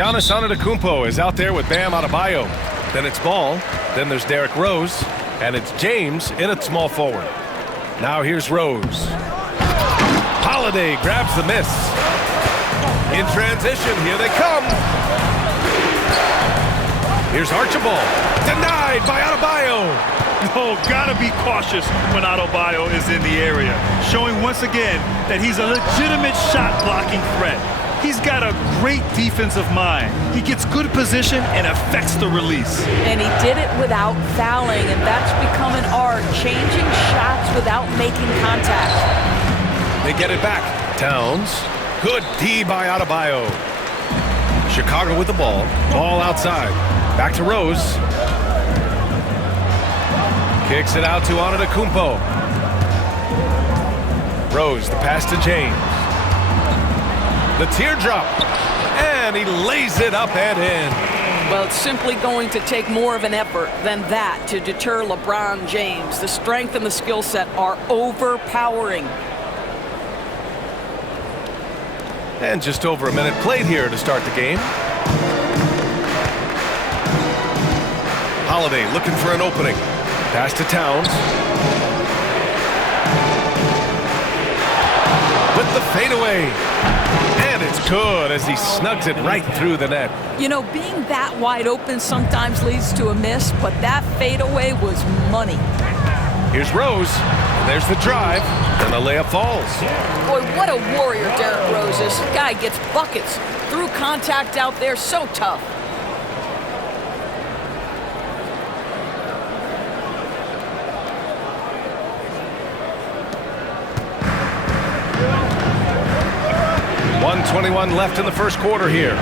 Giannis Antetokounmpo is out there with Bam Adebayo. Then it's Ball. Then there's Derrick Rose. And it's James in at small forward. Now here's Rose. Holiday grabs the miss. In transition, here they come. Here's Archibald. Denied by Adebayo. Oh, gotta be cautious when Adebayo is in the area. Showing once again that he's a legitimate shot-blocking threat. He's got a great defensive mind. He gets good position and affects the release. And he did it without fouling, and that's become an art, changing shots without making contact. They get it back. Towns. Good D by Adebayo. Chicago with the ball. Ball outside. Back to Rose. Kicks it out to Antetokounmpo. Rose, the pass to James. The teardrop. And he lays it up and in. Well, it's simply going to take more of an effort than that to deter LeBron James. The strength and the skill set are overpowering. And just over a minute played here to start the game. Holiday looking for an opening. Pass to Towns. With the fadeaway. And it's good as he snugs it right through the net. You know, being that wide open sometimes leads to a miss, but that fadeaway was money. Here's Rose. And there's the drive. And the layup falls. Boy, what a warrior Derrick Rose is. This guy gets buckets. Through contact out there, so tough. .21 left in the first quarter here.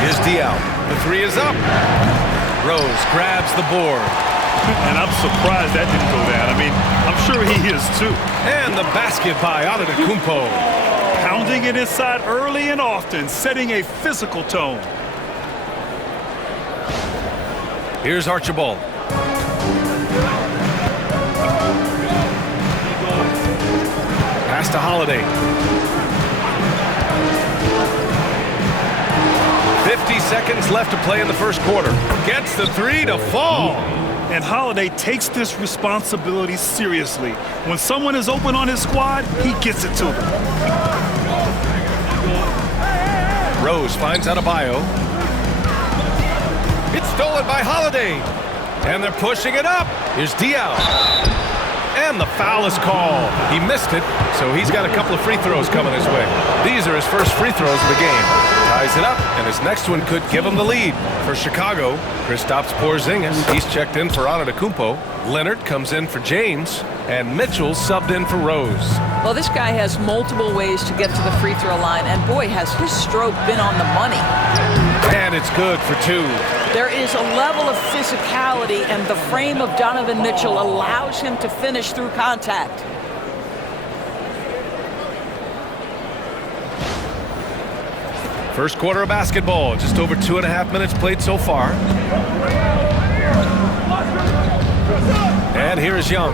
Here's Diaw. The three is up. Rose grabs the board. And I'm surprised that didn't go down. I mean, I'm sure he is too. And the basket by Antetokounmpo. Pounding it inside early and often, setting a physical tone. Here's Archibald. Pass to Holiday. 50 seconds left to play in the first quarter. Gets the three to fall. And Holiday takes this responsibility seriously. When someone is open on his squad, he gets it to them. Rose finds Adebayo. It's stolen by Holiday. And they're pushing it up. Here's Diaw. And the foul is called. He missed it, so he's got a couple of free throws coming his way. These are his first free throws of the game. Ties it up, and his next one could give him the lead. For Chicago, Kristaps Porzingis, he's checked in for Antetokounmpo. Leonard comes in for James, and Mitchell subbed in for Rose. Well, this guy has multiple ways to get to the free throw line, and boy, has his stroke been on the money. And it's good for two. There is a level of physicality, and the frame of Donovan Mitchell allows him to finish through contact. First quarter of basketball, just over 2.5 minutes played so far. And here is Young.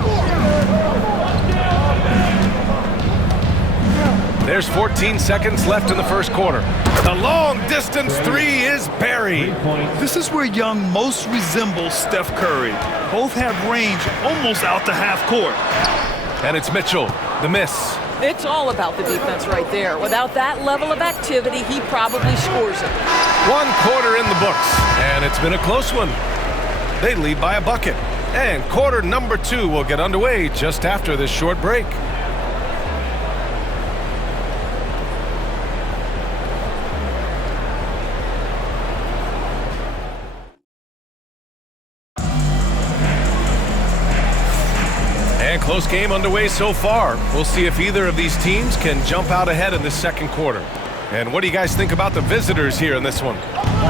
There's 14 seconds left in the first quarter. The long-distance three is buried. This is where Young most resembles Steph Curry. Both have range almost out to half court. And it's Mitchell, the miss. It's all about the defense right there. Without that level of activity, he probably scores it. 1 quarter in the books, and it's been a close one. They lead by a bucket. And quarter number 2 will get underway just after this short break. Close game underway so far. We'll see if either of these teams can jump out ahead in this second quarter. And what do you guys think about the visitors here in this one?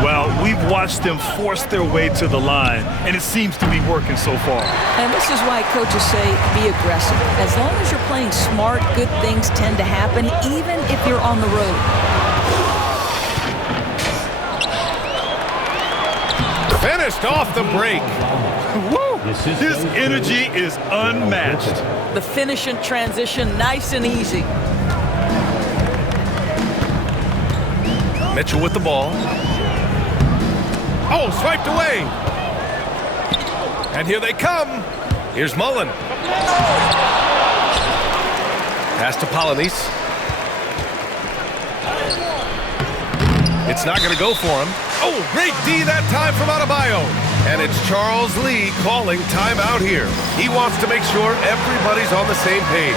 Well, we've watched them force their way to the line, and it seems to be working so far. And this is why coaches say be aggressive. As long as you're playing smart, good things tend to happen, even if you're on the road. Finished off the break. Woo! His energy is unmatched. The finish and transition, nice and easy. Mitchell with the ball. Oh, swiped away. And here they come. Here's Mullen. Pass to Polynice. It's not going to go for him. Oh, great D that time from Adebayo. And it's Charles Lee calling timeout here. He wants to make sure everybody's on the same page.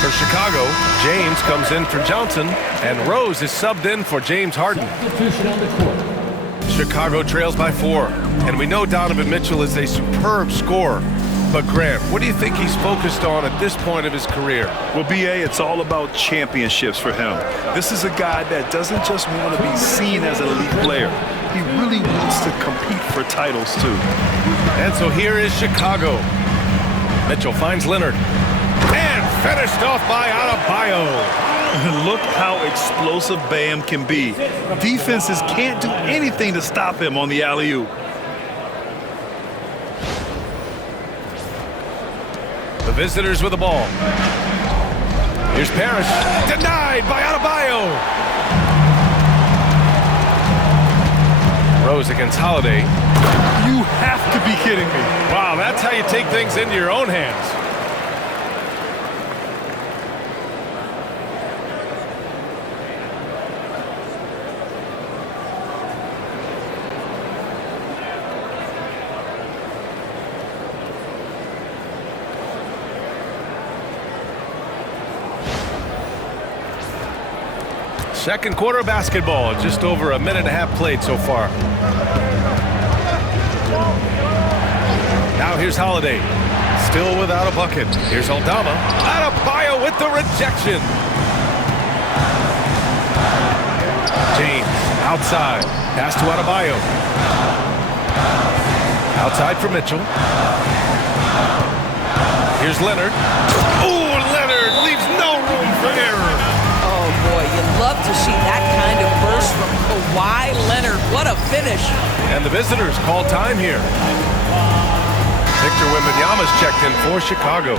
For Chicago, James comes in for Johnson, and Rose is subbed in for James Harden. Chicago trails by 4, and we know Donovan Mitchell is a superb scorer. But Grant, what do you think he's focused on at this point of his career? Well, B.A., it's all about championships for him. This is a guy that doesn't just want to be seen as an elite player. He really wants to compete for titles, too. And so here is Chicago. Mitchell finds Leonard. And finished off by Adebayo. Look how explosive Bam can be. Defenses can't do anything to stop him on the alley-oop. The visitors with the ball. Here's Parrish. Denied by Adebayo. Rose against Holiday. You have to be kidding me. Wow, that's how you take things into your own hands. Second quarter basketball, just over a minute and a half played so far. Now here's Holiday, still without a bucket. Here's Aldama, Adebayo with the rejection. James, outside, pass to Adebayo. Outside for Mitchell. Here's Leonard. Ooh, Leonard leaves no room for error. Oh, boy, you'd love to see that kind of burst from Kawhi Leonard. What a finish. And the visitors call time here. Victor Wembanyama's checked in for Chicago.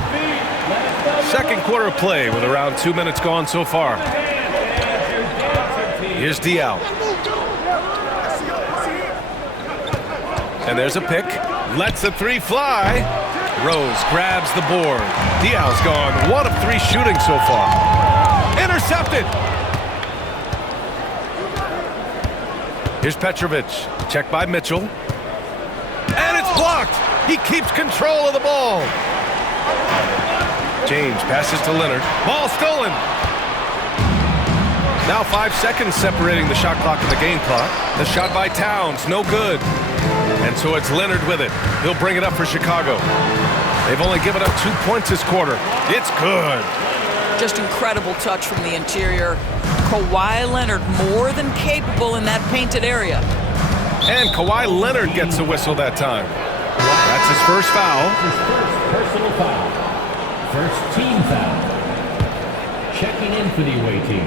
Second quarter of play with around 2 minutes gone so far. Here's Diaw. And there's a pick. Lets the three fly. Rose grabs the board. Diaw's gone 1 of 3 shooting so far. Intercepted. Here's Petrovic. Checked by Mitchell. And it's blocked. He keeps control of the ball. James passes to Leonard. Ball stolen. Now 5 seconds separating the shot clock and the game clock. The shot by Towns, no good. And so it's Leonard with it. He'll bring it up for Chicago. They've only given up 2 points this quarter. It's good. Just incredible touch from the interior. Kawhi Leonard more than capable in that painted area. And Kawhi Leonard gets a whistle that time. That's his first foul. His first personal foul. First team foul. Checking in for the away team,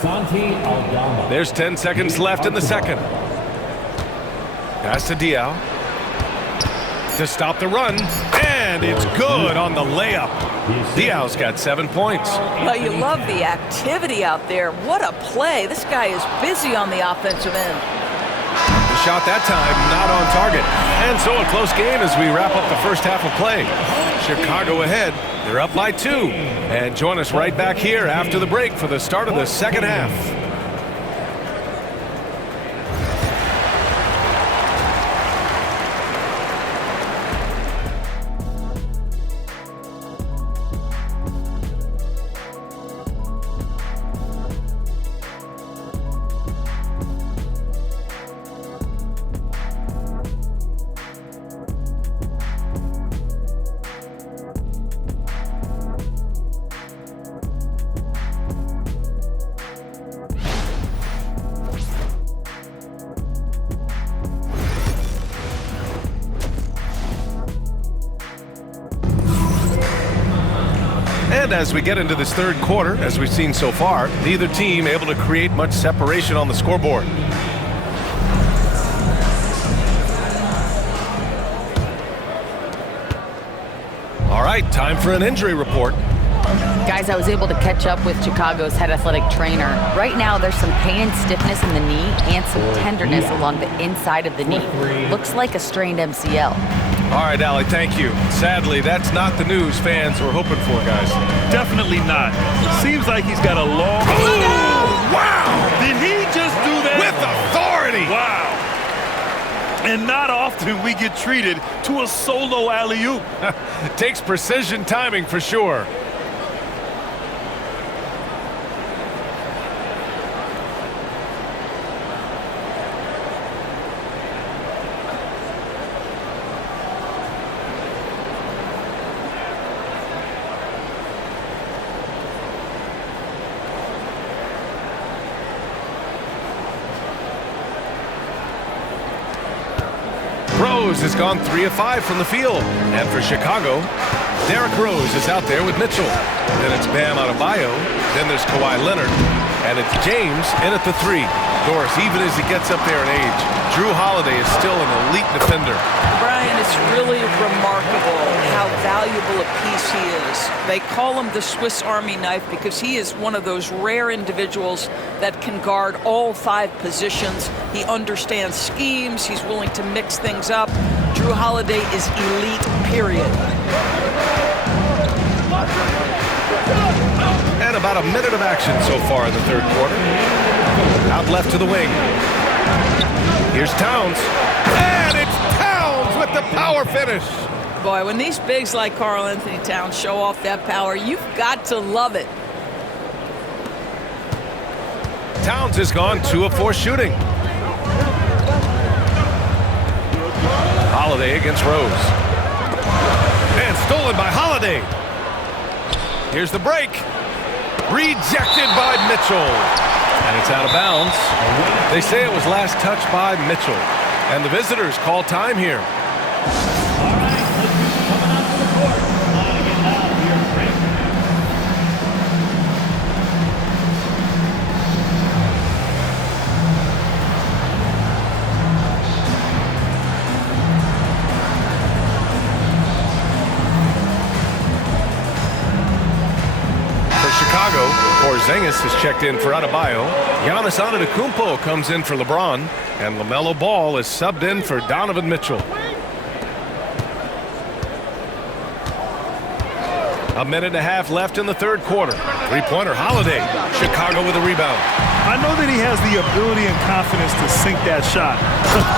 Santi Aldama. There's 10 seconds left in the second. Pass to Diaw. To stop the run. And it's good on the layup. Diaw's got 7 points. Well, you love the activity out there. What a play. This guy is busy on the offensive end. The shot that time not on target. And so a close game as we wrap up the first half of play. Chicago ahead. They're up by 2. And join us right back here after the break for the start of the second half. And as we get into this third quarter, as we've seen so far, neither team able to create much separation on the scoreboard. right, time for an injury report. Guys, I was able to catch up with Chicago's head athletic trainer. Right now, there's some pain and stiffness in the knee and some tenderness along the inside of the knee. Looks like a strained MCL. All right, Allie, thank you. Sadly, that's not the news fans were hoping for, guys. Definitely not. Seems like he's got a long... Oh, wow! Did he just do that? With authority! Wow. And not often we get treated to a solo alley-oop. Takes precision timing for sure. Rose has gone 3 of 5 from the field. And for Chicago, Derrick Rose is out there with Mitchell. Then it's Bam Adebayo. Then there's Kawhi Leonard. And it's James in at the 3. Doris, even as he gets up there in age, Drew Holiday is still an elite defender. Brian, it's really remarkable how valuable a piece he is. They call him the Swiss Army knife because he is one of those rare individuals that can guard all 5 positions. He understands schemes. He's willing to mix things up. Drew Holiday is elite, period. And about a minute of action so far in the third quarter. Out left to the wing. Here's Towns. And it's Towns with the power finish. Boy, when these bigs like Karl Anthony Towns show off that power, you've got to love it. Towns has gone 2 of 4 shooting. Holiday against Rose. And stolen by Holiday. Here's the break. Rejected by Mitchell. And it's out of bounds. They say it was last touched by Mitchell. And the visitors call time here. All right, let's coming onto the court. On again now, your break. Chicago, Porzingis has checked in for Adebayo. Giannis Antetokounmpo comes in for LeBron. And LaMelo Ball is subbed in for Donovan Mitchell. A minute and a half left in the third quarter. Three-pointer Holiday. Chicago with a rebound. I know that he has the ability and confidence to sink that shot.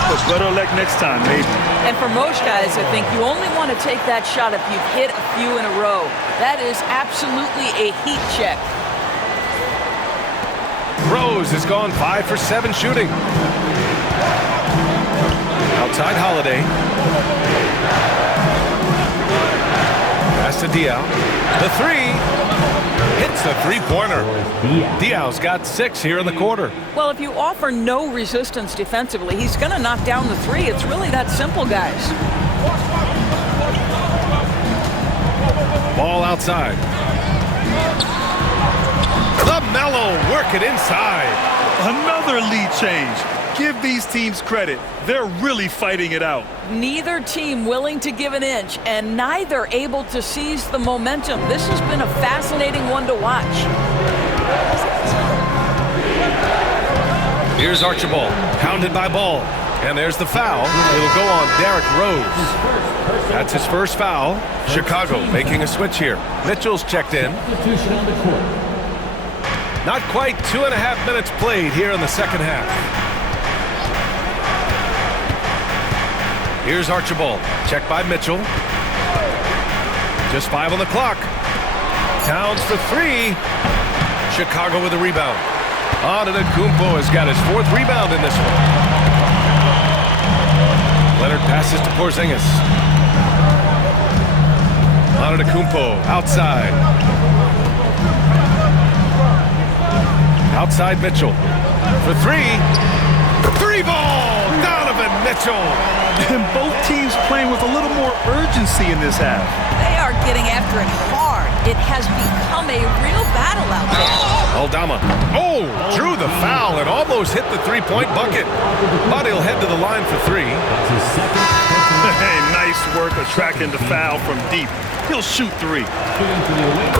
But better luck next time, maybe. And for most guys, I think you only want to take that shot if you've hit a few in a row. That is absolutely a heat check. Rose has gone 5 for 7 shooting. Outside Holiday. Pass to Diaw. The 3. Hits the three-pointer. Diaw's got 6 here in the quarter. Well, if you offer no resistance defensively, he's going to knock down the 3. It's really that simple, guys. Ball outside. LaMelo work it inside. Another lead change. Give these teams credit. They're really fighting it out. Neither team willing to give an inch, and neither able to seize the momentum. This has been a fascinating one to watch. Here's Archibald, pounded by Ball. And there's the foul. It'll go on Derrick Rose. That's his first foul. Chicago making a switch here. Mitchell's checked in. Not quite 2.5 minutes played here in the second half. Here's Archibald, checked by Mitchell. Just 5 on the clock. Towns for 3. Chicago with a rebound. Antetokounmpo has got his 4th rebound in this one. Leonard passes to Porzingis. Antetokounmpo outside. Outside Mitchell for 3. 3-ball! Donovan Mitchell! And both teams playing with a little more urgency in this half. They are getting after it hard. It has become a real battle out there. Aldama. Oh, drew the foul and almost hit the three-point bucket. But he'll head to the line for 3. Hey, nice work attracting the foul from deep. He'll shoot three.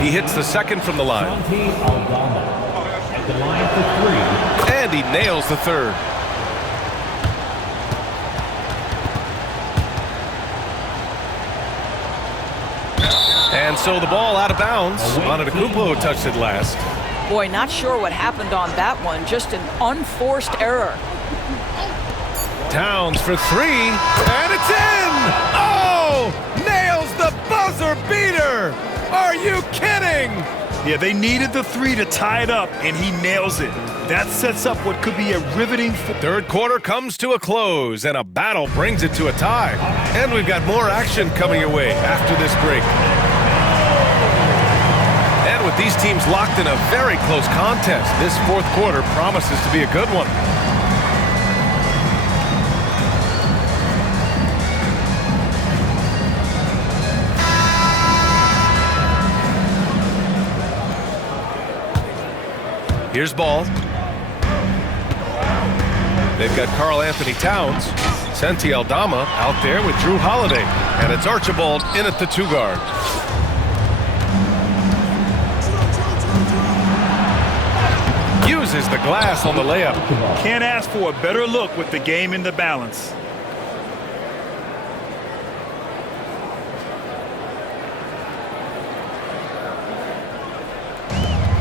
He hits the second from the line. Santi Aldama at the line for 3. And he nails the third. And so the ball out of bounds. Antetokounmpo touched it last. Boy, not sure what happened on that one. Just an unforced error. Towns for 3, and it's in! Oh! Nails the buzzer beater! Are you kidding? Yeah, they needed the three to tie it up, and he nails it. That sets up what could be a riveting... Third quarter comes to a close, and a battle brings it to a tie. And we've got more action coming your way after this break. And with these teams locked in a very close contest, this fourth quarter promises to be a good one. Here's ball. They've got Karl Anthony Towns. Santi Aldama out there with Drew Holiday. And it's Archibald in at the 2 guard. Uses the glass on the layup. Can't ask for a better look with the game in the balance.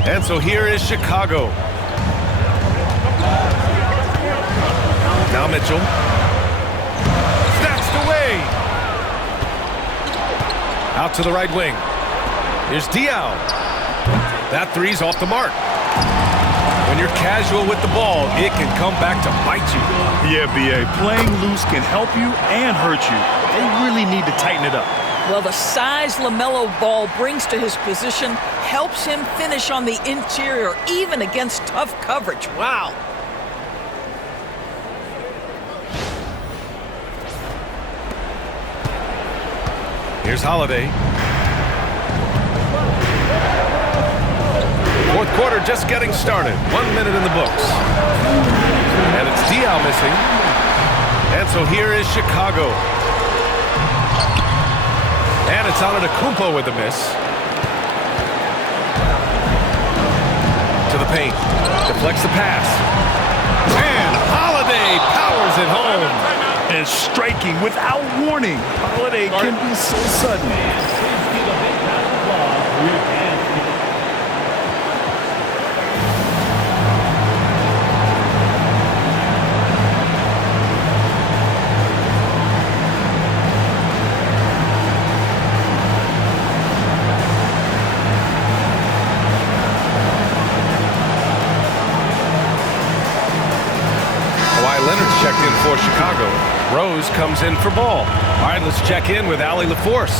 And so here is Chicago. Now Mitchell. Snatched away. Out to the right wing. Here's Diaw. That three's off the mark. When you're casual with the ball, it can come back to bite you. Yeah, B.A. Playing loose can help you and hurt you. They really need to tighten it up. Well, the size LaMelo Ball brings to his position helps him finish on the interior, even against tough coverage. Wow. Here's Holiday. Fourth quarter just getting started. 1 minute in the books. And it's Diaw missing. And so here is Chicago. And it's Antetokounmpo with the miss. To the paint. Deflects the pass. And Holiday powers it home. And striking without warning. Holiday can be so sudden. Checked in for Chicago. Rose comes in for Ball. All right, let's check in with Allie LaForce.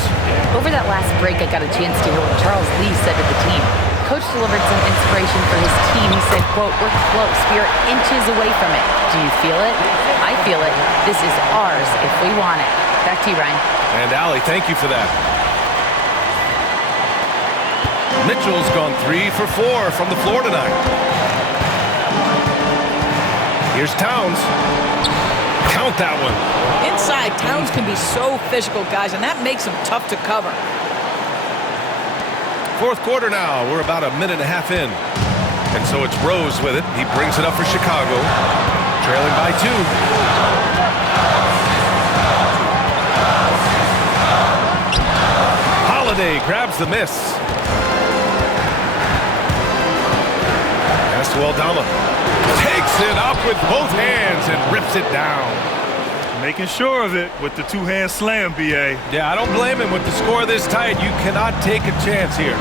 Over that last break, I got a chance to hear what Charles Lee said to the team. Coach delivered some inspiration for his team. He said, quote, "We're close. We are inches away from it. Do you feel it? I feel it. This is ours if we want it." Back to you, Ryan. And Allie, thank you for that. Mitchell's gone 3 for 4 from the floor tonight. Here's Towns. Count that one. Inside, Towns can be so physical, guys, and that makes him tough to cover. Fourth quarter now. We're about a minute and a half in. And so it's Rose with it. He brings it up for Chicago. Trailing by 2. Holiday grabs the miss. Pass to Aldama. Takes it up with both hands and rips it down. Making sure of it with the two-hand slam, B.A. Yeah, I don't blame him. With the score this tight, you cannot take a chance here.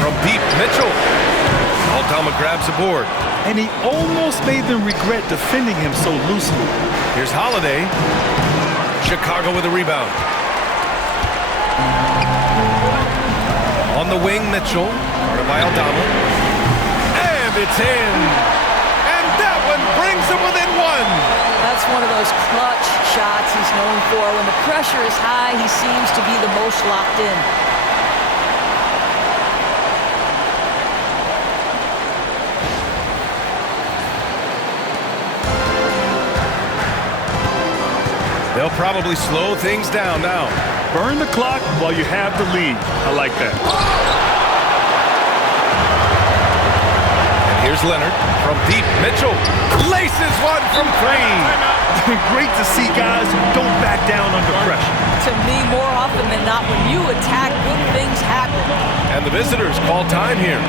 From deep, Mitchell. Aldama grabs the board. And he almost made them regret defending him so loosely. Here's Holiday. Chicago with a rebound. On the wing, Mitchell. Guarded by Aldama. It's in. And that one brings him within 1. That's one of those clutch shots he's known for. When the pressure is high, he seems to be the most locked in. They'll probably slow things down now. Burn the clock while you have the lead. I like that. And here's Leonard from deep. Mitchell laces one from three. Great to see guys who don't back down under pressure. To me, more often than not, when you attack, good things happen. And the visitors call time here.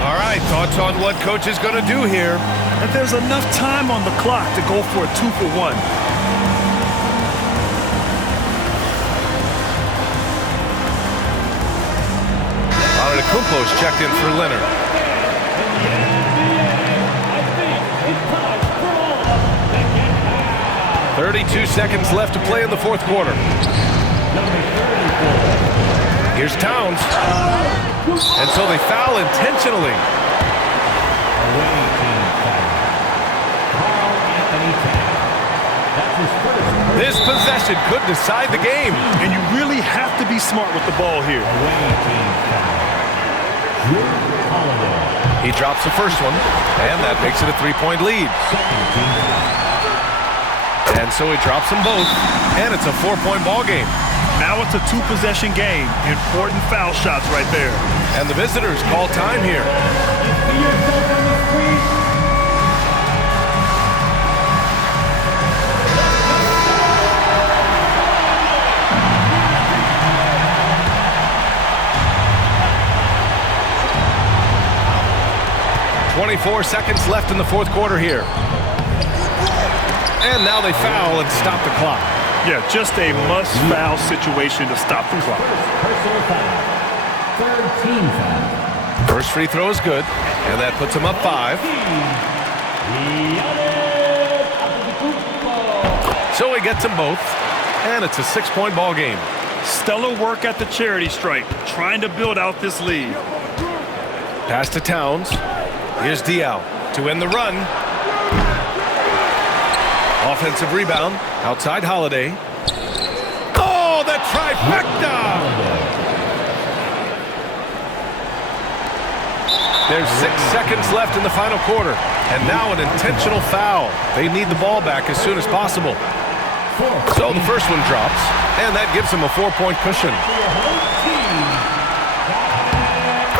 All right, thoughts on what coach is going to do here? And there's enough time on the clock to go for a 2-for-1. Kumpo's checked in for Leonard. "32 seconds left to play in the fourth quarter. Here's Towns. And so they foul intentionally. This possession could decide the game. And you really have to be smart with the ball here. He drops the first one, and that makes it a 3-point lead. And so he drops them both, and it's a 4-point ball game. Now it's a 2-possession game. Important foul shots right there. And the visitors call time here. 24 seconds left in the fourth quarter here. And now they foul and stop the clock. Yeah, just a must-foul situation to stop the clock. Personal foul. Third team foul. First free throw is good, and that puts them up 5. So he gets them both, and it's a 6-point ball game. Stellar work at the charity stripe, trying to build out this lead. Pass to Towns. Here's Diaw to end the run. Offensive rebound, outside Holiday. Oh, the trifecta! There's 6 seconds left in the final quarter, and now an intentional foul. They need the ball back as soon as possible. So the first one drops, and that gives them a 4-point cushion.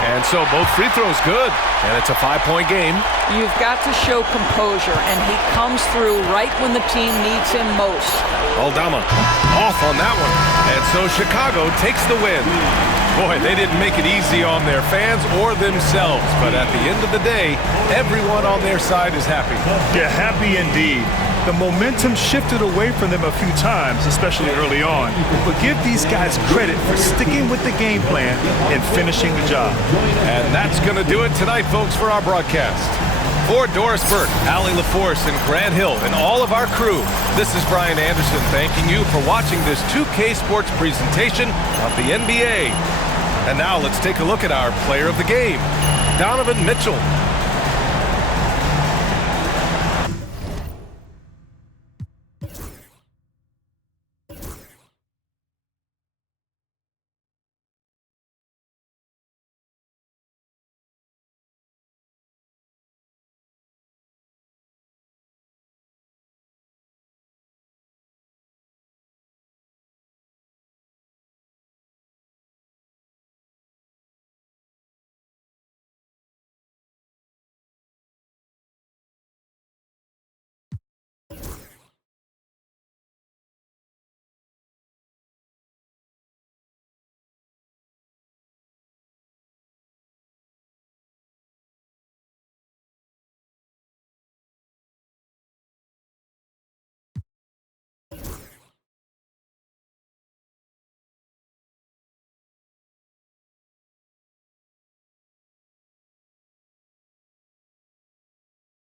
And so both free throws good, and it's a 5-point game. You've got to show composure, and he comes through right when the team needs him most. Aldama off on that one, and so Chicago takes the win. Boy, they didn't make it easy on their fans or themselves, but at the end of the day, everyone on their side is happy. Yeah, happy indeed. The momentum shifted away from them a few times, especially early on. But give these guys credit for sticking with the game plan and finishing the job. And that's going to do it tonight, folks, for our broadcast. For Doris Burke, Allie LaForce, and Grant Hill, and all of our crew, this is Brian Anderson thanking you for watching this 2K Sports presentation of the NBA. And now let's take a look at our player of the game, Donovan Mitchell.